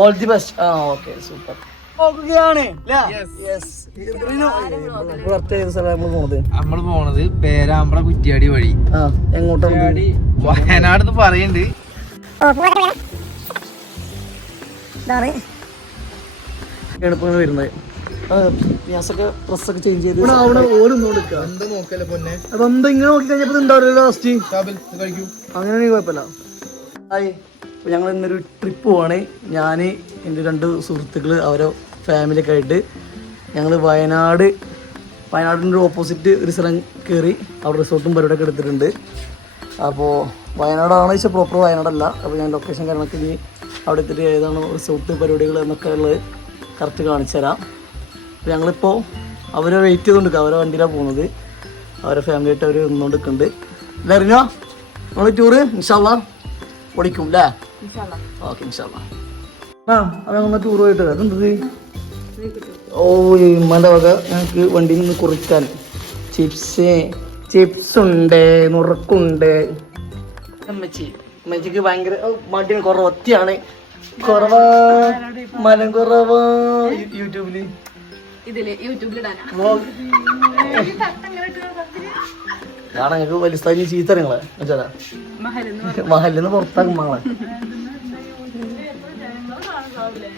All the best ആ okay super നോക്കുകയാണ് നമ്മൾ പോണത്? പേരാമ്പ്ര കുറ്റിയാടി വഴി. ആ എങ്ങോട്ടാണ് വയനാട് പറയുന്നുണ്ട് എളുപ്പങ്ങൾ വരുന്നത്. ഗ്യാസൊക്കെ ഡ്രസ്സൊക്കെ ചേഞ്ച് ചെയ്ത് അവിടെ ഓടും എന്താ നോക്കല്ലേ പൊന്നെ? അതെന്താ ഇങ്ങനെ നോക്കി കഴിഞ്ഞപ്പോ ലാസ്റ്റ് അങ്ങനെ കുഴപ്പമില്ല. അപ്പോൾ ഞങ്ങൾ ഇന്നൊരു ട്രിപ്പ് പോവാണ്. ഞാൻ എന്റെ രണ്ട് സുഹൃത്തുക്കൾ അവരെ ഫാമിലിയൊക്കെ ആയിട്ട്. ഞങ്ങൾ വയനാട് വയനാടിന്റെ ഓപ്പോസിറ്റ് ഒരു സ്ഥലം കയറി അവിടെ റിസോർട്ടും പരിപാടിയൊക്കെ എടുത്തിട്ടുണ്ട്. അപ്പോൾ വയനാടാണ് വെച്ചാൽ പ്രോപ്പർ വയനാടല്ല. അപ്പോൾ ഞാൻ ലൊക്കേഷൻ കാര്യങ്ങളൊക്കെ ഇനി അവിടെ എത്തിയിട്ട് ഏതാണ് റിസോർട്ട് പരിപാടികൾ എന്നൊക്കെ ഉള്ളത് കറക്റ്റ് കാണിച്ചു തരാം. അപ്പോൾ ഞങ്ങളിപ്പോൾ അവരെ വെയിറ്റ് ചെയ്തുകൊണ്ട് അവരെ വണ്ടിയിലാണ് പോകുന്നത് അവരെ ഫാമിലി ആയിട്ട് അവർ നിന്നുകൊണ്ടിരിക്കുന്നുണ്ട് അറിഞ്ഞോ നമ്മൾ ടൂറ് ഇൻഷാല്ല ഓടിക്കും അല്ലേ ഓക്കെ ഇൻഷാല്ല ആ അത് നമ്മൾ ടൂർ പോയിട്ട് അതെന്തത് ഓ ഈ ഉമ്മാന്റെ വക ഞങ്ങൾക്ക് വണ്ടിയിൽ നിന്ന് കുറിക്കാൻ ചിപ്സ് ചിപ്സ് ഉണ്ട് നുറുക്കുണ്ട്. അമ്മച്ചി അമ്മച്ചിക്ക് ഭയങ്കര ഓ, മടിയാണ് കുറവ് ഒത്തിയാണ് കുറവാ. മലം കുറവാ യൂട്യൂബിൽ ഇതിൽ യൂട്യൂബിലിടാനാ കാരണം ഞങ്ങൾക്ക് വലിയ സ്ഥലം ചീത്ത നിങ്ങളെ മഹലെന്ന് മഹലിന്ന് പുറത്താക്കും മകളെ.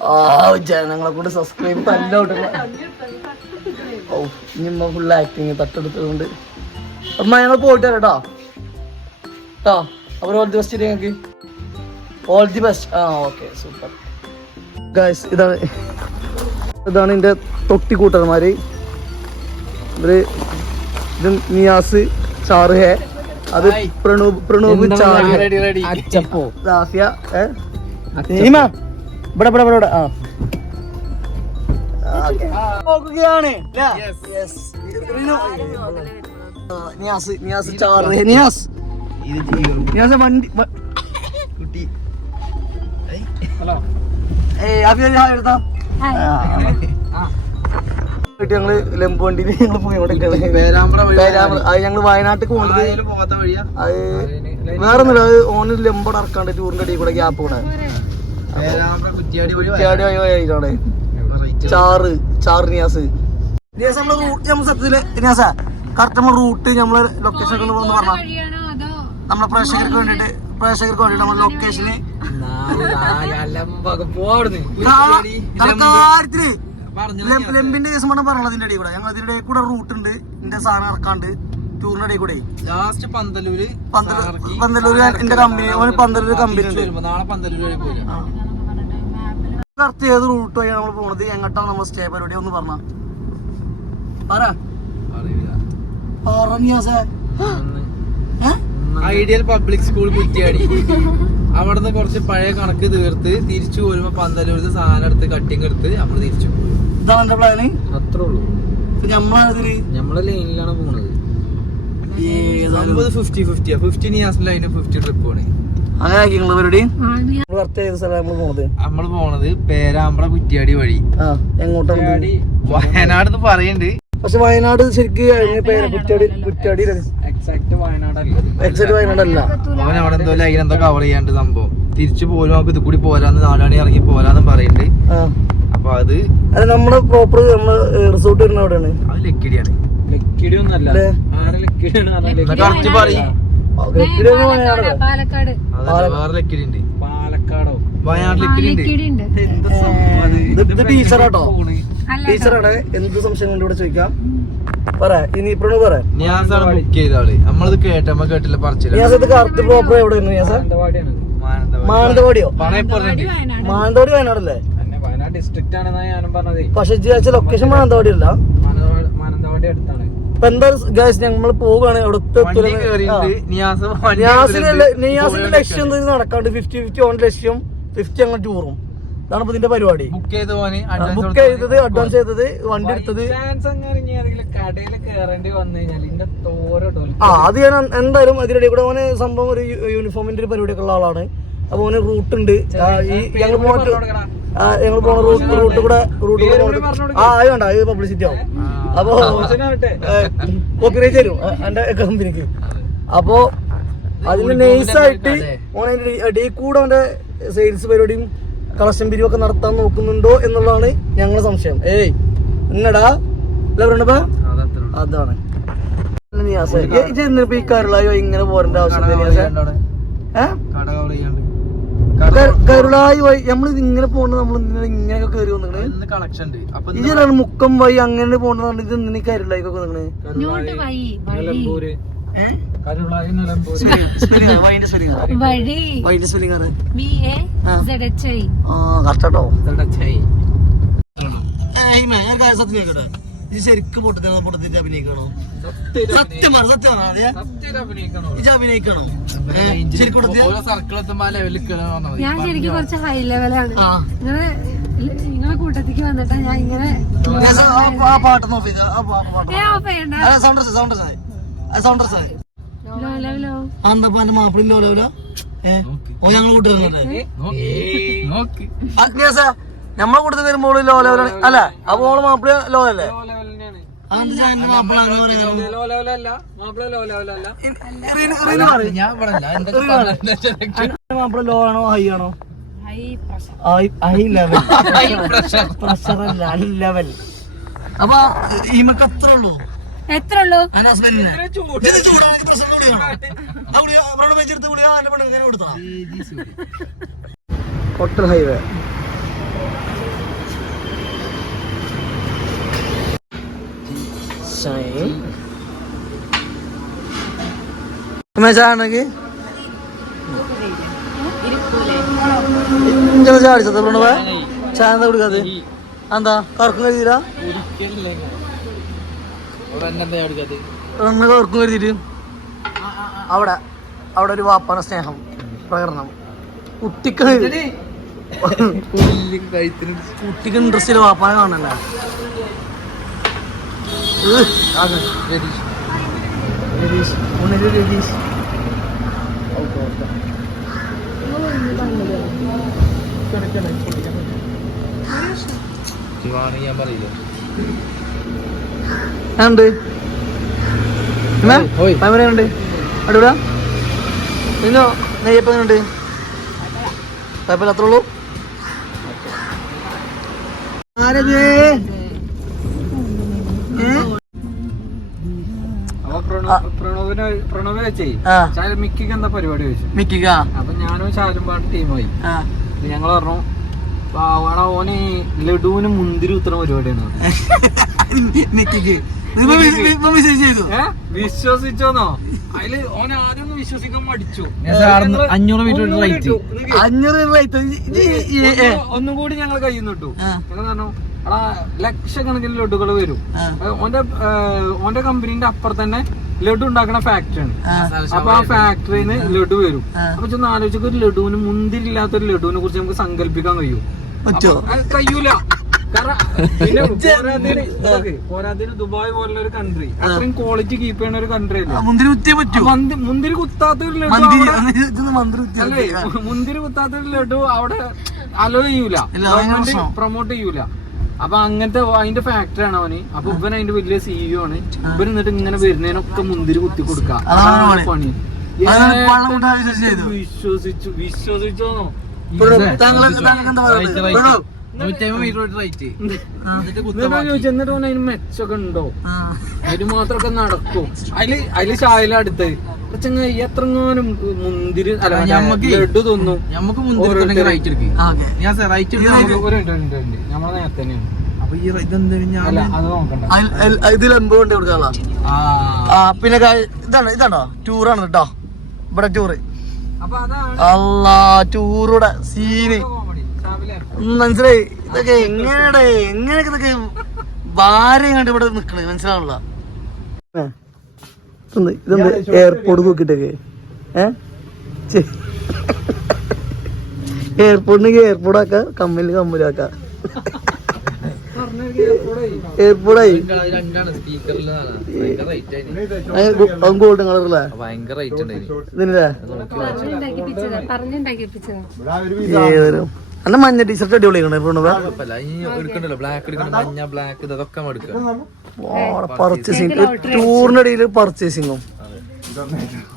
ആ ജനങ്ങളെ കൂടെ സബ്സ്ക്രൈബ് തല്ലോട്ടുള്ള ഓ ഇനി ഫുൾ ആക്ടിങ് തട്ടെടുത്തതുകൊണ്ട്. അമ്മ ഞങ്ങൾ പോയിട്ട് കേട്ടോ കേട്ടോ അപ്പോൾ ഓൾ ദി ബെസ്റ്റ് ഞങ്ങൾക്ക് ഓൾ ദി ബെസ്റ്റ് ആ ഓക്കെ സൂപ്പർ ഗായ്സ് ഇതാണ് ഇതാണ് എന്റെ തൊട്ടി കൂട്ടന്മാര്. ഇവർ ഇത് നിയാസ് ചാറ് ഹേ അത് പ്രണൂപ് പ്രണൂപ് ചാറ് ദാഫിയ ഏ? ഇവിടെ ഇവിടെ ഇവിടെ ആ. നോക്കുകയാണ് നിയാസ് നിയാസ് ചാറ്. നിയാസ്. നിയാസ് വണ്ടി കുട്ടി. ഞങ്ങൾ ലെമ്പ് വണ്ടിയിൽ ഞങ്ങൾ. അത് ഞങ്ങൾ വയനാട്ടിൽ പോകുന്നത് അത് വേറെ ഒന്നുമില്ല അത് ഓന് ലെമ്പോടെ ഇറക്കാണ്ട് ടൂറിന്റെ ഇടയിൽ കൂടെ ഗ്യാപ്പ് കൂടെ. കുറ്റിയാടി വഴി ചാടി പോയി പോയിട്ടാണ് റേറ്റ് ചാറ് ചാറ് നിയാസ്. നിയാസ് നമ്മളെ റൂട്ട് നമ്മൾ സത്യത്തിൽ നിയാസ കറക്റ്റ് നമ്മൾ റൂട്ട് നമ്മളെ ലൊക്കേഷൻ ഒക്കെ ഒന്ന് പറഞ്ഞ. നമ്മളെ പ്രേക്ഷകർക്ക് വേണ്ടിട്ട് പ്രേക്ഷകർക്ക് വേണ്ടിട്ട് നമ്മുടെ ലൊക്കേഷന് കാര്യത്തിൽ. ലെമ്പിന്റെ കേസ് വേണം പറഞ്ഞത് ഇതിന്റെ ഇടയിൽ കൂടെ. ഞങ്ങൾ ഇതിന്റെ ഇടയിൽ കൂടെ റൂട്ട് ഉണ്ട്. ഇതിന്റെ സാധനം ഇറക്കാണ്ട്. ടൂറിന്റെ ഇടയിൽ കൂടെ. ലാസ്റ്റ് പന്തലൂര് പന്തലൂര് എന്റെ കമ്പനി പന്തലൂര് കമ്പനി ഉണ്ട്. നാളെ പന്തലൂര് കറക്റ്റ് ഏത് റൂട്ട് വഴി നമ്മൾ പോണത്? എങ്ങോട്ടാണ് നമ്മൾ സ്റ്റേ പരിപാടി? ഒന്ന് പറഞ്ഞ. പറ? Ideal public school Kuttiyadi. അവിടുന്ന് കുറച്ച് പഴയ കണക്ക് തീർത്ത് തിരിച്ചു പോരുമ്പോ പന്തലൂരിൽ സാധനം എടുത്ത് കട്ടിങ് എടുത്ത് നമ്മൾ തിരിച്ചു ഇതാണ് പ്ലാന് അത്രേ ഉള്ളൂ. നമ്മളതിൽ നമ്മളെ ലൈനിലാണ് പോണത്. ഫിഫ്റ്റി ഫിഫ്റ്റിയാ ഫിഫ്റ്റി അതിന് ഫിഫ്റ്റി ട്രിപ്പ് ആണ് അങ്ങനെ ആക്കി നിങ്ങൾ പരിപാടി? കറക്റ്റ് ഏത് സ്ഥലം നമ്മൾ പോണത്? നമ്മൾ പോണത് പേരാമ്പ്ര കുറ്റിയാടി വഴി. എങ്ങോട്ടാണ് വയനാട് പറയുന്നുണ്ട് പക്ഷെ വയനാട് ശരിക്കും പേര് എക്സാക്ട് വയനാടല്ല. അവിടെ എന്തോ ലൈൻ എന്തോ കവർ ചെയ്യാണ്ട് സംഭവം. തിരിച്ചു പോലും നമുക്ക് ഇത് കൂടി പോരാന്ന് നാലാണി ഇറങ്ങി പോരാന്ന് പറയുന്നുണ്ട് അപ്പൊ അത് അത് നമ്മുടെ പ്രോപ്പർ നമ്മൾ റിസോർട്ട് വരുന്ന അവിടെയാണ്. അത് ലക്കിടിയാണ്. ലക്കിടി ഒന്നല്ല അല്ലേ? ആരെ ലക്കിടിയാണ് കറക്റ്റ് പറയും. പാലക്കാട് പാലക്കാടോ. ടീച്ചറാട്ടോ ടീച്ചറാണ് എന്ത് സംശയം? കൊണ്ട് ഇവിടെ ചോദിക്കാം? പറ ഇനി പ്രണു പറ. നിയാസാണ് ബുക്ക് ചെയ്ത ആൾ നമ്മളിത് കേട്ട നമ്മ കേട്ടില്ല പറിച്ചില്ല. നിയാസത്ത് കറക്റ്റ് പ്രോപ്പർ എവിടെ മാനന്തവാടിയോ? മാനന്തവാടി വയനാടല്ലേ? തന്നെ വയനാട് ഡിസ്ട്രിക്റ്റ് ആണെന്നാണ് ഞാനും പറഞ്ഞത്. പക്ഷെ ലൊക്കേഷൻ മാനന്തവാടി അല്ല മാനന്തവാടി അടുത്താണ്. ഇപ്പൊ എന്താ ഗൈസ് ഞങ്ങൾ പോവുകയാണ്. അവിടുത്തെ നിയാസിന്റെ ലക്ഷ്യം നടക്കാണ്ട്? ഫിഫ്റ്റി ഫിഫ്റ്റി ഓൺ ലക്ഷ്യം. ഫിഫ്റ്റി അങ്ങനെ ടൂറും ഇതാണ് ഇപ്പൊ ഇതിന്റെ പരിപാടി. ബുക്ക് ചെയ്ത് ബുക്ക് ചെയ്തത് അഡ്വാൻസ് ചെയ്തത് വണ്ടി എടുത്തത്. ആ അത് ഞാൻ എന്തായാലും അതിനിടെ കൂടെ അവന് സംഭവം ഒരു യൂണിഫോമിന്റെ ഒരു പരിപാടിയൊക്കെ ഉള്ള ആളാണ്. അപ്പൊ ഓന് റൂട്ട് ഉണ്ട്. ആ, ഈ ഞങ്ങൾ ഞങ്ങൾ പോണ റൂട്ട് റൂട്ട് കൂടെ റൂട്ട് കൂടെ ആ അത് വേണ്ട അത് പബ്ലിസിറ്റി ആവും. അപ്പൊ കോപ്പിറൈറ്റ് തരും എന്റെ കമ്പനിക്ക് അപ്പോ അതിന് നൈസായിട്ട് ഓൻ ഡേ കൂടെ അവന്റെ സെയിൽസ് പരിപാടിയും കളക്ഷൻ പിരിവും ഒക്കെ നടത്താൻ നോക്കുന്നുണ്ടോ എന്നുള്ളതാണ് ഞങ്ങളുടെ സംശയം. ഏയ് എന്നടാ അല്ല പ്രണബ? അതാണ്. നിയാസേ, ഇങ്ങനെ പോരേണ്ട ആവശ്യം ഏഹ് കരുളായി വഴി നമ്മൾ ഇങ്ങനെ പോകണ്ട നമ്മൾ ഇങ്ങനെയൊക്കെ കയറി വന്നിട്ട് കളക്ഷൻ ഉണ്ട്. ഇതാണ് മുക്കം വഴി അങ്ങനെ പോകണ്ടതാണ് ഇത് ഇന്ന് കരുളായിക്കൊക്കെ നിങ്ങൾ ചൈ. സത്യം കേട്ടെ ഇത് ശരിക്കും പൊട്ടത്തിനാ പൊട്ടത്തിന്റെ അഭിനയിക്കണോ? സത്യമാണ് സത്യമാണ് അതെ സത്യം അഭിനയിക്കണോ? ഇത് അഭിനയിക്കണോ? ശരിക്കും ഞാൻ ശരിക്കും കുറച്ച് ഹൈ ലെവലാണ് നിങ്ങൾ നിങ്ങളെ കൂട്ടത്തിക്ക് വന്നിട്ടാ ഞാൻ ഇങ്ങനെ പാട്ട് നോക്കി. ഓ കൂട്ടുകാരനല്ലേ നമ്മളെ കൂട്ടത്തിൽ വരുമ്പോൾ ലോലോ അല്ല അപ്പൊ ഓൾ മാപ്പിള ലോ മാപ്പിള? ലോ ആണോ ഹൈ ആണോ? High high level. പ്രഷർ. അല്ല ലെവൽ. അപ്പൊ ഈമക്ക് എത്ര ഉള്ളൂ? എത്ര ഉള്ളൂ? അന്റെ ഹസ്ബൻഡിനെ ഇത് ചൂടാണെങ്കിൽ പ്രഷർ കൂടിയാണോ ആ ഗുളിക അവിടെ വെച്ചെടുത്ത് ഗുളിക എന്റെ പെണ്ണുങ്ങനെ കൊടുത്താ കൊട്ടർ ഹൈവേ ചാണെങ്കിൽ ചാടിച്ചത് പ്രണവ ചായ എന്താ കൊടുക്കാതെ എന്താ? കറക്കും കരുതിയില്ല? ഒന്ന് കറക്കും കരുതിയിട്ട്. അവിടെ അവിടെ ഒരു വാപ്പാന സ്നേഹം പ്രകടനം. കുട്ടിക്ക് കുട്ടിക്ക് ഇൻട്രസ്റ്റ് വാപ്പാനെ കാണണല്ലേ അത് രതീഷ് ഉണ്ണിൽ രതീഷ് ഓക്കെ ഓക്കെ ഞാൻ പറയില്ല ഉണ്ട്. ഉണ്ട് അടിപൊളിയാ ഇന്നോ നെയ്യപ്പം ഉണ്ട് കുഴപ്പമില്ല അത്രേ ഉള്ളൂ. ആരത്? പ്രണവ് പ്രണവിനെ പ്രണവ് വെച്ചേ. മിക്കിക്ക് എന്താ പരിപാടി ചോദിച്ചു? മിക്കിക്ക? അപ്പൊ ഞാനും ശാലും പാട്ട് ടീമായി. ഞങ്ങൾ പറഞ്ഞു പാവാട ഓനെ ലഡുവിന് മുന്തിരി ഉത്തരം പരിപാടിയാണ്. മിക്കിക്ക്. വിശ്വസിച്ചോന്നോ? അതിൽ ഓൻ ആദ്യം ഒന്ന് വിശ്വസിക്കാൻ മടിച്ചു. അഞ്ഞൂറ് മീറ്റർ റൈറ്റ് അഞ്ഞൂറ് റൈറ്റ് ഒന്ന് ഒന്നും കൂടി ഞങ്ങൾ കയ്യിൽ നിന്നിട്ടു ഞങ്ങൾ പറഞ്ഞു എടാ ലക്ഷക്കണക്കിന് ലഡുകൾ വരും. ഓന്റെ ഓന്റെ കമ്പനീന്റെ അപ്പുറം തന്നെ ലഡു ഉണ്ടാക്കുന്ന ഫാക്ടറിയാണ് ആണ്. അപ്പൊ ആ ഫാക്ടറിന്ന് ലഡു വരും. അപ്പൊ ചെന്ന് ആലോചിച്ചൊക്കെ ഒരു ലഡുവിന് മുന്തിരില്ലാത്ത ഒരു ലഡുവിനെ കുറിച്ച് നമുക്ക് സങ്കല്പിക്കാൻ കഴിയും? കഴിയൂല. പോരാതിന് ദുബായ് പോലുള്ള ഒരു കൺട്രി അത്രയും ക്വാളിറ്റി കീപ്പ് ചെയ്യുന്ന ഒരു കൺട്രി അല്ലേ? മുന്തിരി കുത്തിയേ പറ്റൂ. മുന്തിരി കുത്താത്ത ഒരു ലഡു മന്തിരി അവിടെ- അല്ലേ? കുത്താത്ത ഒരു ലഡു അവിടെ അലോ ചെയ്യൂല. പ്രൊമോട്ട് ചെയ്യൂല. അപ്പൊ അങ്ങനത്തെ അതിന്റെ ഫാക്ടറി ആണ് അവന്. അപ്പൊ ഇവൻ അതിന്റെ വലിയ സിഇഒ ആണ്. ഇവൻ എന്നിട്ട് ഇങ്ങനെ വരുന്നതിനൊക്കെ മുന്തിരി കുത്തി കൊടുക്കുക അതാണ് പണി. വിശ്വസിച്ചു വിശ്വസിച്ചോന്നോ? താങ്കൾ താങ്കൾക്ക് എന്താ പറയുന്നത് എന്നിട്ട് അതിന് മെച്ചൊക്കെ ഉണ്ടോ. അതിന് മാത്രമൊക്കെ നടക്കും. അതിൽ അതിൽ എത്രങ്ങാനും മുന്തിരി അല്ല മറ്റേ ഞമ്മക്ക് ലഡു തിന്നും. നമുക്ക് മുന്തിരി റൈറ്റ് എടുക്കും. ആ, ഓക്കേ. ഞാൻ റൈറ്റ് ഒരു മിനിറ്റ്. നമ്മളെ നേരത്തെ തന്നെയാണ് ഇതിൽ എന്തോ ഉണ്ട് കൊടുക്കാനുള്ള? പിന്നെ ഇതാണ് ഇതാണോ? ടൂറാണ് കേട്ടോ ഇവിടെ ടൂറ് അല്ല ടൂറുടെ സീന്. മനസ്സിലായി? ഇതൊക്കെ എങ്ങനെയാടെ? എങ്ങനെയൊക്കെ ഇതൊക്കെ ഭാര്യ കണ്ട് ഇവിടെ നിക്കണേ? മനസ്സിലാവണല്ല ഇതെന്ത് എയർപോർട്ട് നോക്കിട്ടൊക്കെ ഏ? എയർപോർട്ടിന് എയർപോർട്ട് ആക്ക കമ്മലിന് കമ്മലാക്ക എയർപോർട്ടായി ഗോൾഡൻ കളറല്ലേ ഇതിനല്ലേ ഏതൊരു അല്ല മഞ്ഞ ടീഷർട്ട് അടിപൊളിയാണ് പർച്ചേസിംഗ് ടൂറിന്റെ ഇടയിൽ പർച്ചേസിംഗും അത്.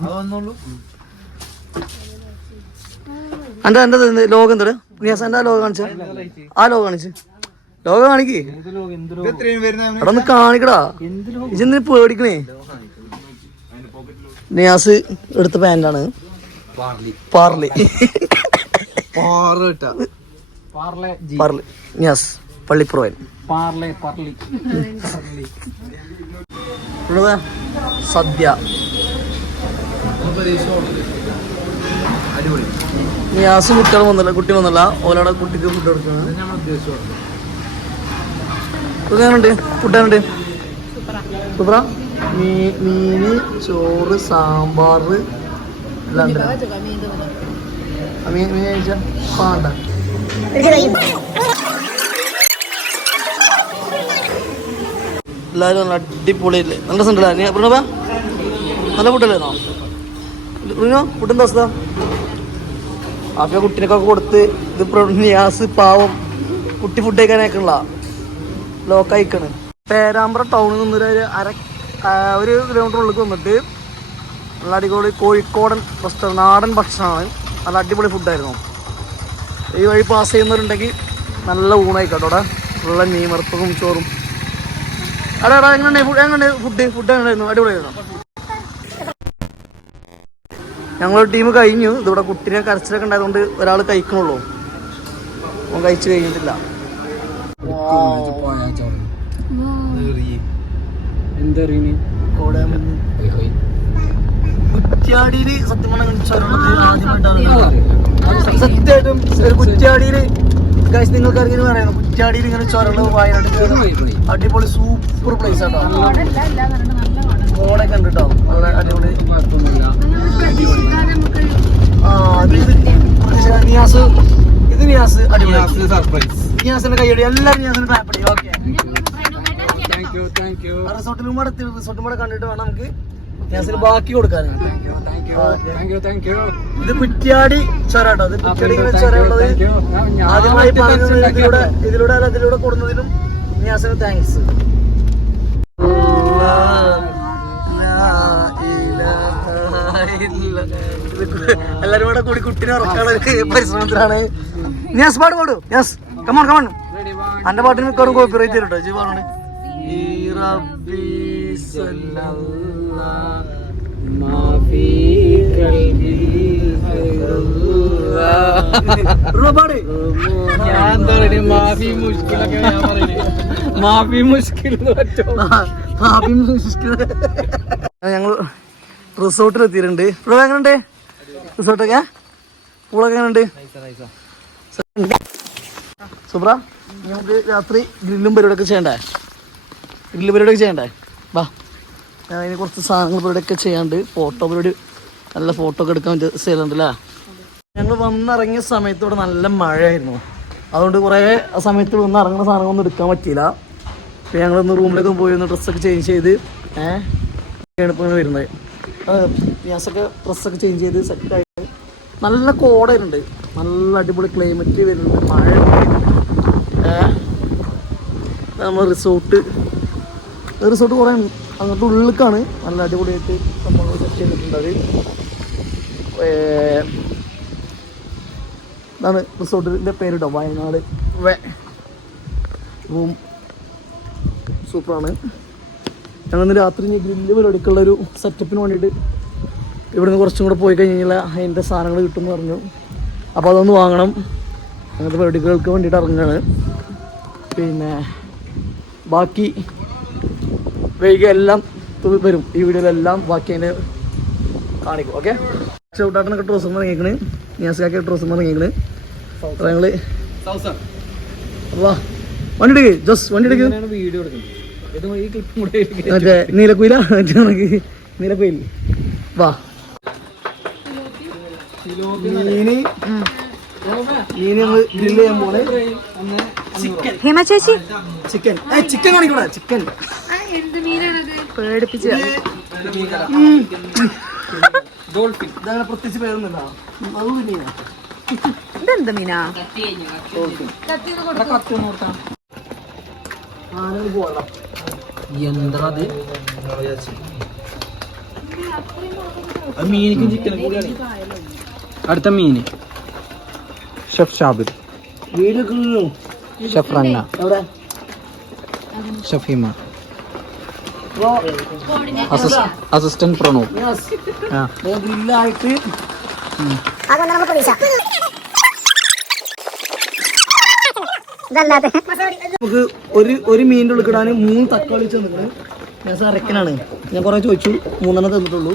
വന്നോളൂ. എന്റെ എന്റെ ലോകം എന്താ നിയാസാന്റെ ആ ലോകം കാണിച്ച. ആ ലോകം കാണിച്ച്. ലോകം കാണിക്ക്. എടാ ഒന്ന് കാണിക്കടാ. ഇജെന്തിന് പേടിക്കണേ. നിയാസ് എടുത്ത പാന്റാണ് പാർലി. പാർലി. പാറ പാർലെ പാർലി നിയാസ് പള്ളിപ്പുറവൻ പാർലെ പർലി. ഇവിടെ സദ്യ. നിയാസ് കുട്ടികൾ വന്നില്ല കുട്ടി വന്നില്ല. ഓലോടെ കുട്ടിക്ക് ഫുഡ് കൊടുക്കുന്നത് നമ്മൾ ഉദ്ദേശിച്ചു എങ്ങനെയുണ്ട്? ഫുഡ് എങ്ങനെയുണ്ട്? സൂപ്പറ. മീ മീന് ചോറ് സാമ്പാർ എല്ലാം മീൻ മീൻ കഴിച്ച? പാണ്ട. എല്ലാവരും നല്ല അടിപൊളിയല്ലേ നല്ല രസമുണ്ടല്ലേ? നീ പ്രണവ? നല്ല ഫുഡല്ലായിരുന്നോ പ്രണോ ഫുഡ് എന്താ അവസ്ഥ? ആഫിയ കുട്ടിനൊക്കെ കൊടുത്ത് ഇത് പ്രണിയാസ് പാവം. കുട്ടി ഫുഡ് കഴിക്കാനൊക്കെ ലോക്ക് അയക്കണ് പേരാമ്പ്ര ടൗണിൽ നിന്നൊരു ഒരു അര ഒരു കിലോമീറ്റർ ഉള്ളിൽ വന്നിട്ട് നല്ല അടിപൊളി കോഴിക്കോടൻ റെസ്റ്റോറന്റ് നാടൻ ഭക്ഷണമാണ്. നല്ല അടിപൊളി ഫുഡായിരുന്നു ഈ വഴി പാസ് ചെയ്യുന്നവരുണ്ടെങ്കിൽ നല്ല ഊണായിക്കോട്ടെ അവിടെ. ഉള്ള മീൻ വറുത്തതും ചോറും. അടാ അടാ എങ്ങനെ ഫുഡ് എങ്ങനെ ഫുഡ് ഫുഡ് എങ്ങനെയായിരുന്നു അടിപൊളിയായിരുന്നു? ഞങ്ങളൊരു ടീം കഴിഞ്ഞു. ഇതിവിടെ കുട്ടീനെ കരച്ചിലൊക്കെ ഉണ്ടായതുകൊണ്ട് ഒരാൾ കഴിക്കണുള്ളൂ. അവൻ കഴിച്ചു കഴിഞ്ഞിട്ടില്ല. കുറ്റ്യാടിയിൽ സത്യം പറഞ്ഞാൽ ചുരുളത് ആദ്യമായിട്ടാണ് സത്യമായിട്ടും ഒരു കുറ്റ്യാടിയിൽ ഗൈസ് നിങ്ങൾക്ക് ഇങ്ങനെ പറയുന്നു കുറ്റ്യാടിയിൽ ഇങ്ങനെ ചുരൾ വയനാട്. അടിപൊളി സൂപ്പർ പ്ലേസ് ആട്ടോ. കോട കോടൊക്കെ ഉണ്ട്. കേട്ടോ നല്ല അടിപൊളി. ആ അത് നിയാസ്. ഇത് നിയാസ് അടിപൊളി. സർപ്രൈസ് നിയാസിന്റെ കൈയടി എല്ലാവരും നിയാസിന് ക്ലാപ്പടി ഓക്കെ റിസോർട്ടിലും കൂടെ എത്തി. റിസോർട്ടും കൂടെ കണ്ടിട്ട് വേണം നമുക്ക് നിയാസിന് ബാക്കി യു ഇത് കുറ്റ്യാടി ചൊരാട്ടോ ഇത് കുറ്റ്യാടി ഇങ്ങനെ ചുരമുള്ളത് ആദ്യമായി പറഞ്ഞത് ഇതിലൂടെ ഇതിലൂടെ അല്ല ഇതിലൂടെ കൊടുന്നതിലും നിയാസിന് താങ്ക്സ് എല്ലാരും കൂടെ കൂടി കുട്ടിനെ ഉറക്കാനുള്ള പരിശ്രമത്തിലാണ്. ന്യാസ് പാട് പാടു. യെസ് കമോൺ കമോൺ അന്റെ പാട്ടിന് മിക്കവാറും കോപ്പിറൈറ്റ് തരും കേട്ടോ ജീവാണ് ഈ റബ്ബി സല്ലല്ലാഹ് ഞങ്ങൾ റിസോർട്ടിൽ എത്തിയിട്ടുണ്ട് ഇവിടെ എങ്ങനെയുണ്ട് റിസോർട്ടൊക്കെ പൂളൊക്കെ എങ്ങനെയുണ്ട് സുബ്ര നമുക്ക് രാത്രി ഗ്രില്ലും പരിപാടിയൊക്കെ ചെയ്യണ്ടേ? ഗ്രില്ല് പരിപാടിയൊക്കെ ചെയ്യണ്ടേ? വാ. ഞാൻ അതിന് കുറച്ച് സാധനങ്ങൾ ഇവിടെയൊക്കെ ചെയ്യാണ്ട് ഫോട്ടോ പരിപാടി നല്ല ഫോട്ടോ ഒക്കെ എടുക്കാൻ പറ്റിയ സ്ഥലമുണ്ട് ഞങ്ങൾ വന്നിറങ്ങിയ സമയത്ത് ഇവിടെ നല്ല മഴയായിരുന്നു. അതുകൊണ്ട് കുറേ സമയത്ത് വന്ന് ഇറങ്ങുന്ന സാധനങ്ങളൊന്നും എടുക്കാൻ പറ്റിയില്ല. ഞങ്ങൾ ഞങ്ങളൊന്ന് റൂമിലൊക്കെ പോയി ഒന്ന് ഡ്രസ്സൊക്കെ ചേഞ്ച് ചെയ്ത് ഏഹ് ഇപ്പോൾ വരുന്നത്. ഗ്യാസൊക്കെ ഡ്രസ്സൊക്കെ ചേഞ്ച് ചെയ്ത് സെറ്റ് സെറ്റായിട്ട് നല്ല കോടയുണ്ട് നല്ല അടിപൊളി ക്ലൈമറ്റ് വരുന്നുണ്ട്. മഴ നമ്മൾ റിസോർട്ട് റിസോർട്ട് കുറേ അങ്ങോട്ട് ഉള്ളിലേക്കാണ് നല്ല അടിപൊളിയായിട്ട് നമ്മൾ സെറ്റ് ചെയ്തിട്ടുണ്ട് ഇതാണ് റിസോർട്ടിന്റെ പേരിട്ടോ വയനാട്. വേ. റൂം സൂപ്പറാണ്. ഞങ്ങളിന്ന് രാത്രി ഇനി ഗ്രില്ല് പരിപാടിക്കുള്ള ഒരു സെറ്റപ്പിന് വേണ്ടിയിട്ട് ഇവിടുന്ന് കുറച്ചും കൂടെ പോയി കഴിഞ്ഞാൽ അതിന്റെ സാധനങ്ങൾ കിട്ടുമെന്ന് പറഞ്ഞു. അപ്പോൾ അതൊന്ന് വാങ്ങണം. അങ്ങനത്തെ പരിപാടികൾക്ക് വേണ്ടിയിട്ട് ഇറങ്ങുകയാണ് പിന്നെ ബാക്കി വൈകി എല്ലാം വരും. ഈ വീഡിയോയിലെല്ലാം ബാക്കി അതിന്റെ കാണിക്കും. ഓക്കെ ചവിട്ടാട്ടനൊക്കെ ഡ്രസ്സ് ഇറങ്ങിയേക്കണ് നിയാസിക്കാക്കി ഡ്രസ്സ് ഇറങ്ങിയേക്കണ് അപ്പോൾ ഞങ്ങൾ വാ. വണ്ടി എടുക്ക് ജസ്റ്റ് വണ്ടി എടുക്ക് വീഡിയോ എടുക്കുന്നത്. ഇത് ഈ ക്ലിപ്പും കൂടെ എടുക്കുക. മറ്റേ നീലക്കുയില മറ്റേ കണക്ക് നീലക്കുയിൽ. വാ. ഹിമ ചേച്ചി. ചിക്കൻ. ചിക്കൻ കാണിക്കൂടാ ചിക്കൻ. പേടിപ്പിച്ച്. ഇതെന്ത് മീന? എന്താ മീനിക്കും ചിക്കനും കൂടിയാണ്. അടുത്ത മീന് ഷെഫ് ഷാബിർ. ഷെഫ് എവിടെ? ഷഫീമ. അസിസ്റ്റന്റ് പ്രണവ് ഗ്രില്ലായിട്ട് നമുക്ക് ഒരു ഒരു മീൻ ഉള്ളിൽ ഇടാൻ മൂന്ന് തക്കാളി ചെന്നിട്ട് ഞാൻ സാർ അരക്കനാണ് ഞാൻ കുറെ ചോദിച്ചു. മൂന്നെണ്ണം തന്നിട്ടുള്ളൂ.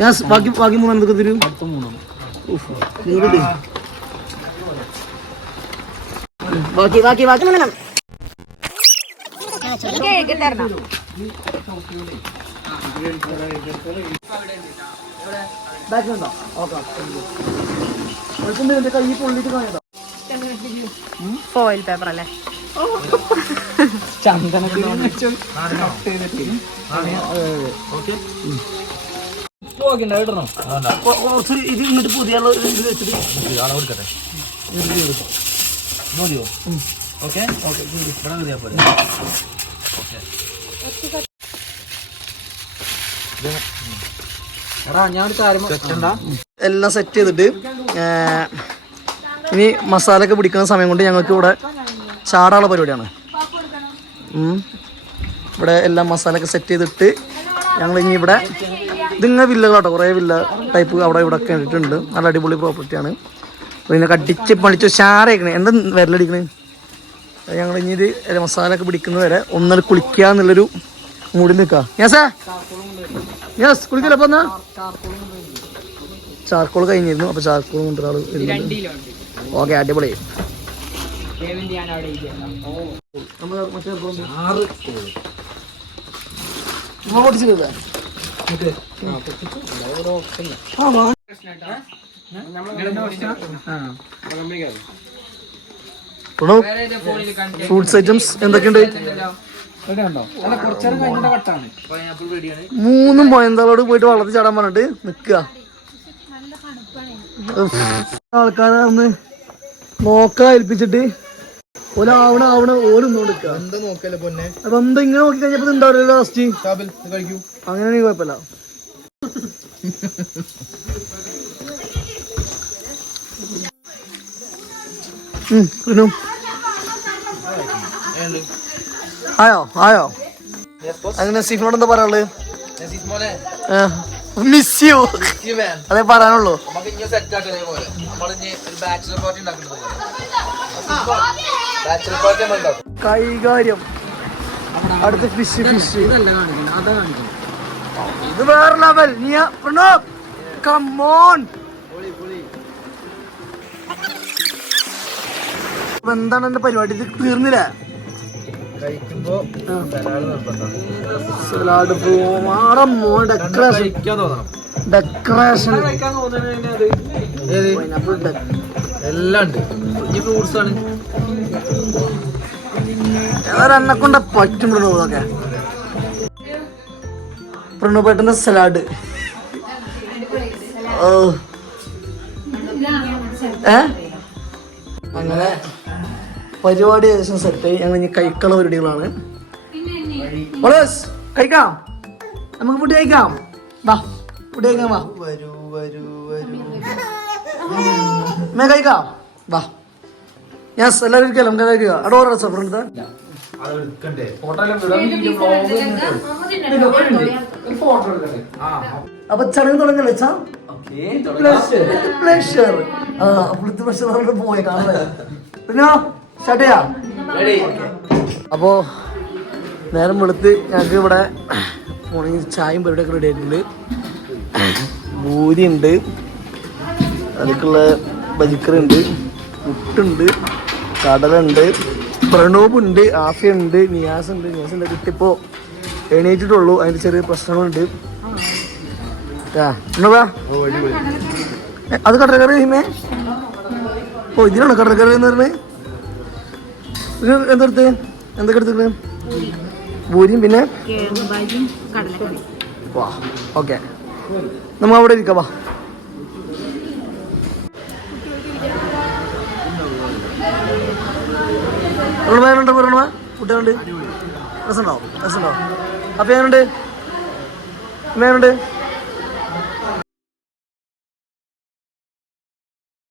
ഞാൻ ബാക്കി ബാക്കി മൂന്നെണ്ണത്തൊക്കെ തരും. ബാക്കി ബാക്കി ബാക്കി മൂന്നെണ്ണം. ഓക്കെ ഫോയിൽ പേപ്പർ അല്ലേ? കൊ- കുറച്ച് പുതിയ വെച്ചിട്ട് കാര്യം വെച്ചണ്ട എല്ലാം സെറ്റ് ചെയ്തിട്ട് ഇനി മസാല ഒക്കെ പിടിക്കുന്ന സമയം കൊണ്ട് ഞങ്ങൾക്ക് ഇവിടെ ചാടാനുള്ള പരിപാടിയാണ്. ഇവിടെ എല്ലാം ഒക്കെ സെറ്റ് ചെയ്തിട്ട് ഞങ്ങൾ ഇനി ഇവിടെ ഇതിങ്ങനെ വില്ലകളാട്ടോ കുറേ വില്ല ടൈപ്പ് അവിടെ ഇവിടെ ഒക്കെ ഇട്ടിട്ടുണ്ട്. നല്ല അടിപൊളി പ്രോപ്പർട്ടിയാണ് പിന്നെ കടിച്ച് പണിച്ച് ചാരയക്കണേ എന്താ വിരലടിക്കണേ? ഞങ്ങൾ ഇനി ഇത് മസാല ഒക്കെ പിടിക്കുന്നത് വരെ ഒന്നര കുളിക്കുക എന്നുള്ളൊരു മൂടി നിൽക്കാം യെസ് യെസ് കുളിക്കില്ല അപ്പൊ എന്നാ? ചാർക്കോൾ കഴിഞ്ഞിരുന്നു അപ്പൊ ചാർക്കോൾ കൊണ്ട് ഒരാൾ ഓക്കെ അടിപൊളി? ആ. പ്രണവ്, ഫ്രൂട്ട്സ് ഐറ്റംസ് എന്തൊക്കെയുണ്ട്? മൂന്നും പോയന്തളോട് പോയിട്ട് വളർത്തി ചാടാൻ പറഞ്ഞിട്ട് നിക്കുക ആൾക്കാരെ ഒന്ന് നോക്കാൻ ഏൽപ്പിച്ചിട്ട് ഒരാവണ ആവണ എന്താ നോക്കല്ലേ പൊന്നെ? അപ്പൊ എന്താ ഇങ്ങനെ നോക്കി കഴിഞ്ഞപ്പോ ഉണ്ടാവില്ലല്ലോ ലാസ്റ്റ് അങ്ങനെയാണെങ്കിൽ കുഴപ്പമില്ല. ആയോ ആയോ? അങ്ങനെ സീഫിനോട് എന്താ പറയാനുള്ളത് മിസ് യു അതെ പറയാനുള്ളൂ. കൈകാര്യം. അടുത്ത ഫിഷ് ഫിഷ് ഇത് വേറെ ലെവൽ നീ പ്രണോ കമ്മോൺ എന്താണ് എന്റെ പരിപാടി? ഇത് തീർന്നില്ല? കഴിക്കുമ്പോ സലാഡ് മോൻ ഡെക്കറേഷൻ ഡെക്കറേഷൻ കഴിക്കാൻ തോന്നുന്നത് അത് എല്ലാം ഉണ്ട്. ഈ ഫ്രൂട്ട്സ് ആണ്. എന്നെ കൊണ്ട് പറ്റും സലാഡ്. ഓ. ഏ? അങ്ങനെ പരിപാടി ഏകദേശം സെറ്റായി ഞങ്ങൾ ഇനി കൈക്കള പരിപാടികളാണ്. കഴിക്കാം. നമുക്ക് ഫുഡ് കഴിക്കാം. വാ ഫുഡ് കഴിക്കാം വാ. വരൂ വരൂ വരൂ. മേ കഴിക്കാം. വാ. ഞാൻ എല്ലാവരും ഇരിക്കാം നമുക്ക് കഴിക്കുക. അവിടെ ഓർഡർ ഫോട്ടോ എടുക്കട്ടെ അപ്പൊ ചടങ്ങ് തുടങ്ങല്ലേ ചാ പ്ലഷർ ആ അപ്പോഴത്തെ പ്രശ്നം പോയി കാണുന്നത് പിന്നെ? സ്റ്റാർട്ട് ചെയ്യാം അപ്പോ നേരം വെളുത്ത് ഞങ്ങൾക്ക് ഇവിടെ മോർണിംഗ് ചായയും പരിപാടിയൊക്കെ റെഡി ആയിട്ടുണ്ട്. പൂരി ഉണ്ട് അതിലേക്കുള്ള ബജിക്കറി ഉണ്ട് പുട്ടുണ്ട്. കടലുണ്ട്. പ്രണൂപുണ്ട് ആഫിയുണ്ട് നിയാസ് ഉണ്ട് നിയാസ് ഉണ്ട് കിട്ടിയപ്പോ എണീറ്റിട്ടുള്ളൂ. അതിന് ചെറിയ പ്രശ്നങ്ങളുണ്ട്. അത് കടലക്കറി ഹിമേ? ഓ ഇതിനാണ് കടലക്കറി എന്ന് പറഞ്ഞത്? എന്തെടുത്ത് എന്തൊക്കെ എടുത്തിട്ട് ഭൂരിയും പിന്നെ? വാ ഓക്കെ. നമ്മ അവിടെ ഇരിക്കാം വാ. വേറുണ്ട് പറയണ കുട്ടികളുണ്ട്. രസമുണ്ടാവും രസമുണ്ടാവും. അപ്പൊ ഞാനുണ്ട് എങ്ങനെയുണ്ട്?